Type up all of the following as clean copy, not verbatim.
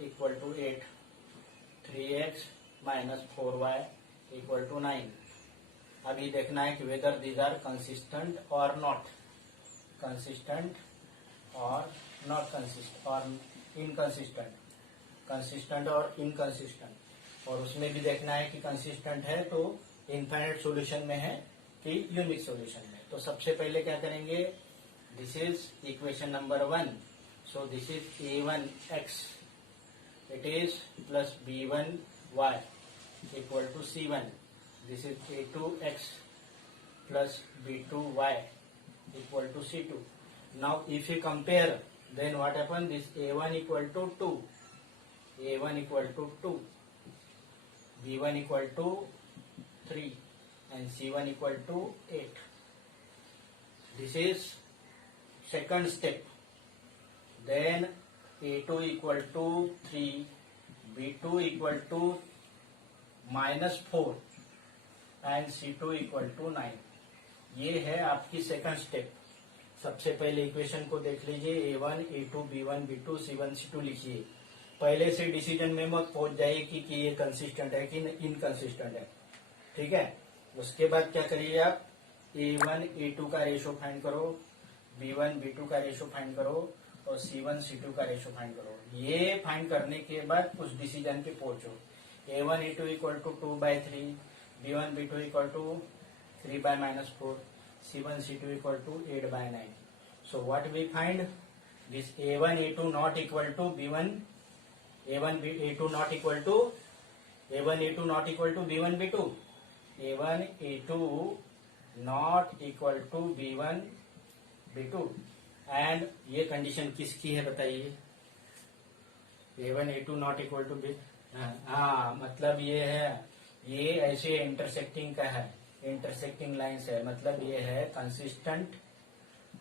equal to 8, 3x minus 4y equal to 9. अभी देखना है कि whether these are consistent or not, consistent or not consistent or inconsistent, consistent और inconsistent. और उसमें भी देखना है कि consistent है तो infinite solution में है कि unique solution में. तो सबसे पहले क्या करेंगे, this is equation number 1. So this is a1x, it is plus b1y equal to c1. This is a2x plus b2y equal to c2. Now if you compare, then what happen, this a1 equal to 2, a1 equal to 2, b1 equal to 3 and c1 equal to 8. This is second step. Then a2 equal to 3, b2 equal to minus 4 and c2 equal to 9. ये है आपकी second step. सबसे पहले equation को देख लीजिए, a1, a2, b1, b2, c1, c2 लिखिए. पहले से डिसीजन में मत पहुंच जाइए कि ये कंसिस्टेंट है कि इनकंसिस्टेंट है. ठीक है. उसके बाद क्या करिए आप, a1, a2 का रेशो फाइंड करो, b1, b2 का रेशो फाइंड करो और c1, c2 का रेशो फाइंड करो. ये फाइंड करने के बाद उस डिसीजन पे पहुंचो. a1, a2 equal to 2/3, b1, b2 equal to 3/-4, c1, c2 equal to 8/9. So what we find, this a1, a2 not equal to b1, a1, a2 not equal to a1, a2 not equal to b1, b2, a1, a2 not equal to b1, b2. And ये condition किसकी है बताइए, a1, a2 not equal to b. हाँ, मतलब ये है, ये ऐसे इंटरसेक्टिंग का है, इंटरसेक्टिंग लाइंस है, मतलब ये है कंसिस्टेंट.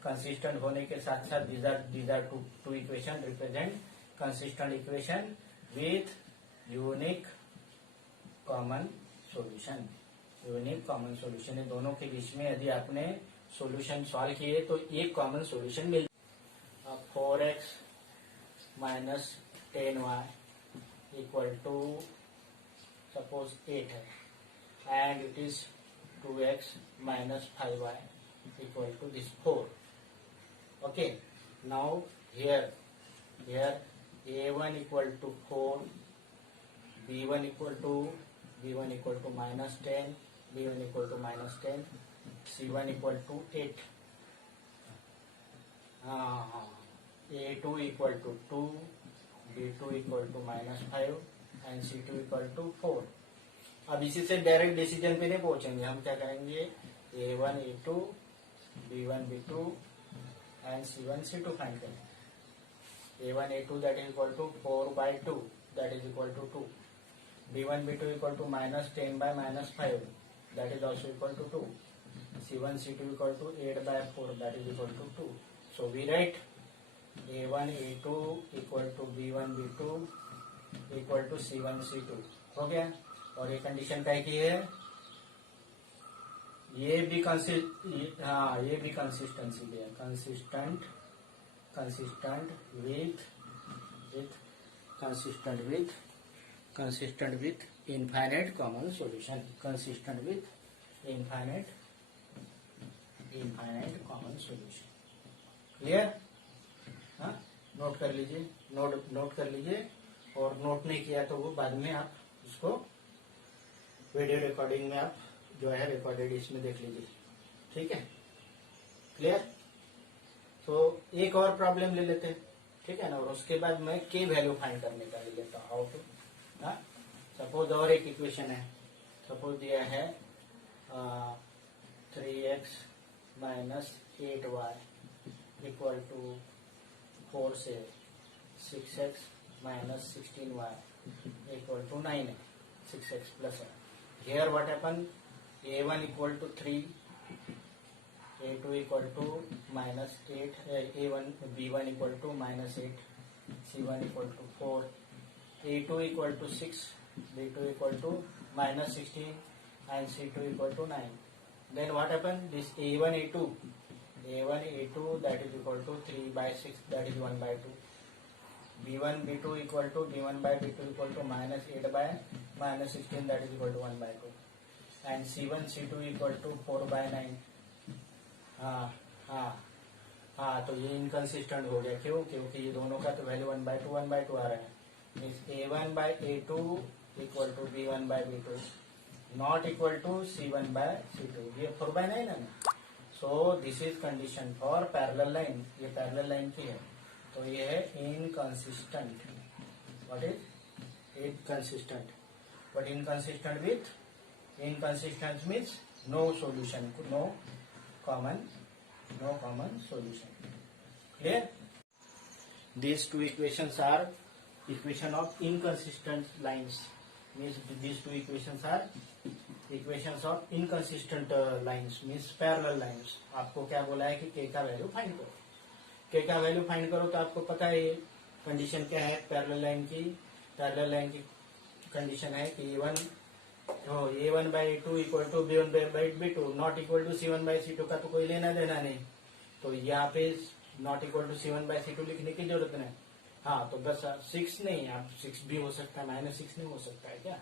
कंसिस्टेंट होने के साथ साथ these are two equation represent consistent equation with unique common solution. Unique common solution है दोनों के बीच में. यदि आपने सॉल्यूशन सॉल्व किए तो एक कॉमन सॉल्यूशन मिल. 4x minus 10y equal to suppose 8 है and it is 2x minus 5y equal to this 4. Okay, now here a1 equal to 4, b1 equal to minus 10, b1 equal to minus 10, c1 equal to 8, a2 equal to 2, b2 equal to minus 5 and c2 equal to 4. अब इसी से direct decision पे नहीं पहुंचेंगे, हम क्या करेंगे, a1, a2, b1, b2 and c1, c2 find करेंगे. a1, a2 that is equal to 4/2, that is equal to 2. b1, b2 equal to minus 10/-5, that is also equal to 2. c1, c2 equal to 8/4, that is equal to 2. So we write a1, a2 equal to b1, b2 equal to c1, c2. हो गया. और ये condition क्या की है, ये भी ये भी कंसिस्टेंसी है, consistent with infinite common solution, consistent with infinite common solution. Clear. हाँ, नोट कर लीजिए, नोट कर लीजिए. और नोट नहीं किया तो वो बाद में आप उसको वीडियो रिकॉर्डिंग में आप जो है रिकॉर्डेड इसमें देख लीजिए. ठीक है. क्लियर. तो एक और प्रॉब्लम ले लेते हैं. ठीक है ना. और उसके बाद मैं के वैल्यू फाइंड करने का ले लेता हूँ. How to. सपोज और एक इक्वेशन है. सपोज दिया है 3x minus 8y equal to 4 से 6x minus 16y equal to 9 है. 6x प्लस है. Here what happened? a1 equal to 3, a2 equal to minus 8, b1 equal to minus 8, c1 equal to 4, a2 equal to 6, b2 equal to minus 16 and c2 equal to 9. Then what happened? This a1, a2 that is equal to 3/6, that is 1/2. b1 b2 equal to b1 by b2 equal to -8 by -16 that is equal to 1/2 and c1 c2 equal to 4/9। हाँ हाँ हाँ, तो ये inconsistent हो गया। क्यों? क्योंकि ये दोनों का तो वैल्यू 1/2 आ रहा है। Means a1 by a2 equal to b1 by b2 not equal to c1 by c2। ये 4/9 है ना। So this is condition for parallel line. ये पैरेलल लाइन की है, तो ये है inconsistent. What is inconsistent? But inconsistent with inconsistent means no solution, no common solution. Clear? These two equations are equation of inconsistent lines. Means these two equations are equations of inconsistent lines. Means parallel lines. आपको क्या बोला है कि k का value find करो। k का value find करो तो आपको पता है कंडीशन क्या है पैरेलल लाइन की। पैरेलल लाइन की कंडीशन है कि a1 by a2 equal to b1 by b2 not equal to c1 by c2 का तो कोई लेना देना नहीं, तो यहाँ पे not equal to c1 by c2 लिखने की जरूरत नहीं। हाँ, तो बस 6 नहीं, आप 6 भी हो सकता है, -6 नहीं हो सकता है क्या?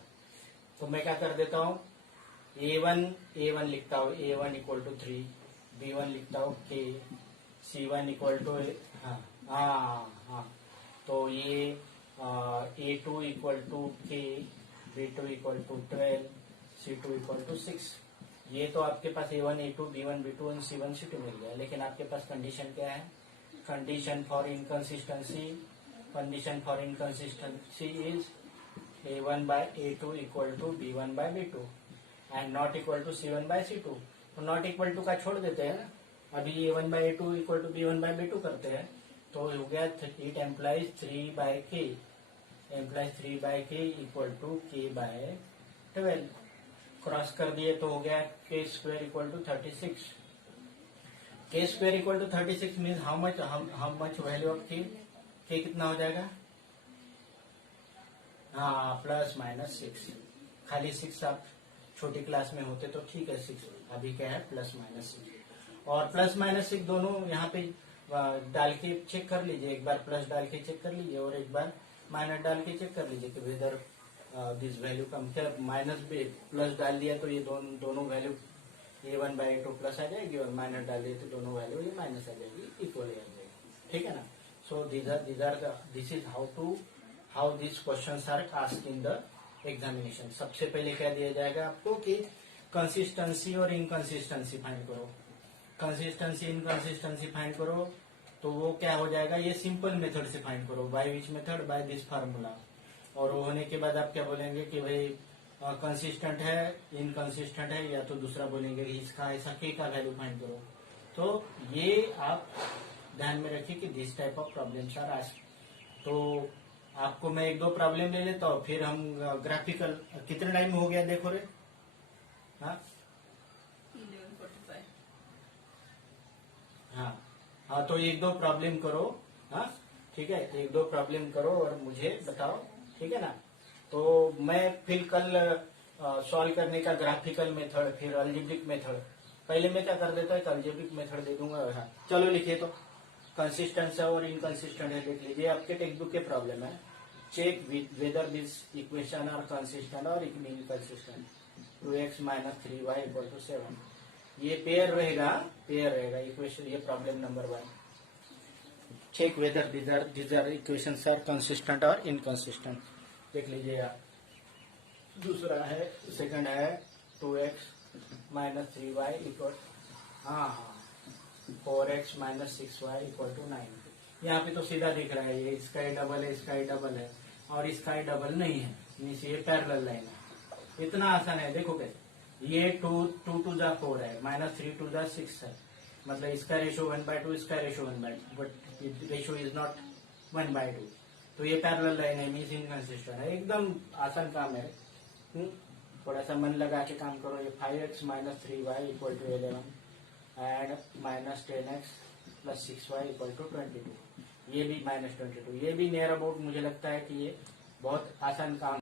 तो मैं क्या कर देता हूँ, a1 लिखता हूँ, a1 इक्वल टू 3, b1 लिखता हूँ k, c1 इक्वल टू हाँ, तो ये a2 equal to k, b2 equal to 12, c2 equal to 6। ये तो आपके पास a1 a2 b1 b2 और c1 c2 मिल गया, लेकिन आपके पास कंडीशन क्या है? Condition for inconsistency is a1 by a2 equal to b1 by b2 and not equal to c1 by c2। तो नॉट इक्वल टू का छोड़ देते हैं, अभी a1 by a2 equal to b1 by b2 करते हैं, तो हो गया it implies 3 by k equal to k by 12। Cross कर दिए तो हो गया k square equal to 36। k square equal to 36 means how much value of k कितना हो जाएगा? हाँ, ±6। खाली 6 आप छोटी क्लास में होते तो ठीक है 6, अभी क्या है ±6। और ±6 दोनों यहाँ पे डाल के चेक कर लीजिए, एक बार प्लस डाल के चेक कर लीजिए और एक बार माइनस डाल के चेक कर लीजिए कि वेदर दिस वैल्यू कम क्या माइनस भी प्लस डाल दिया तो ये दोनों value a1 by a2 plus आ जाएगी और माइनस डाल दिए तो दोनों वैल्यू ये माइनस आ जाएगी, इक्वल आ जाएगी। ठीक है ना? So this is how this questions are asked in the examination. सबसे पहले क्या दिया जाएगा आपको कि कंसिस्टेंसी और इनकंसिस्टेंसी फाइंड करो। कंसिस्टेंसी इनकंसिस्टेंसी फाइंड करो तो वो क्या हो जाएगा, ये सिंपल मेथड से फाइंड करो, by which method, by this formula. और वो होने के बाद आप क्या बोलेंगे कि भाई कंसिस्टेंट है, इनकंसिस्टेंट है, या तो दूसरा बोलेंगे कि इसका ऐसा k का वैल्यू फाइंड करो। तो ये आप ध्यान में रखिए कि this type of problems are asked. तो आपको मैं 1-2 प्रॉब्लम ले लेता हूँ, फिर हम ग्राफिकल। कितने टाइम हो गया देखो रे? हाँ 11:45। हाँ, तो 1-2 प्रॉब्लम करो। हाँ ठीक है, 1-2 प्रॉब्लम करो और मुझे बताओ, ठीक है ना? तो मैं फिर कल सॉल्व करने का ग्राफिकल मेथड, फिर अलजेब्रिक मेथड। पहले मैं क्या कर देता है, अलजेब्रिक मेथड दे दूंगा। हाँ चलो लिखिए, तो कंसिस्टेंट है और इनकंसिस्टेंट है देख लीजिए, आपके टेक्स्ट बुक के प्रॉब्लम है। Check whether this equation are consistent और इनकंसिस्टेंट। 2x - 3y = 7। ये पेयर रहेगा इक्वेशन। ये problem number 1। Check whether these are equations are consistent और inconsistent। देख लीजिए आप। दूसरा है, सेकंड है 2x - 3y = 4x - 6y = 9। यहाँ पे तो सीधा दिख रहा है, ये इसका ही डबल है, इसका ही डबल है और इसका ही डबल नहीं है, मीन्स ये पैरेलल लाइन है। इतना आसान है, देखो कैसे। ये 2 2 जा 4 है, -3 2 जा 6 है, मतलब इसका रेशो 1/2, इसका ratio 1/2, but ratio is not 1/2। तो ये पैरेलल लाइन है, मीन्स इनकंसिस्टेंट है। एकदम आसान काम है। थोड़ा सा मन लगा के काम करो। ये 5x - 3y = 11 and -10x + 6y = 22। ये भी -22। ये भी नियर अबाउट मुझे लगता है कि ये बहुत आसान काम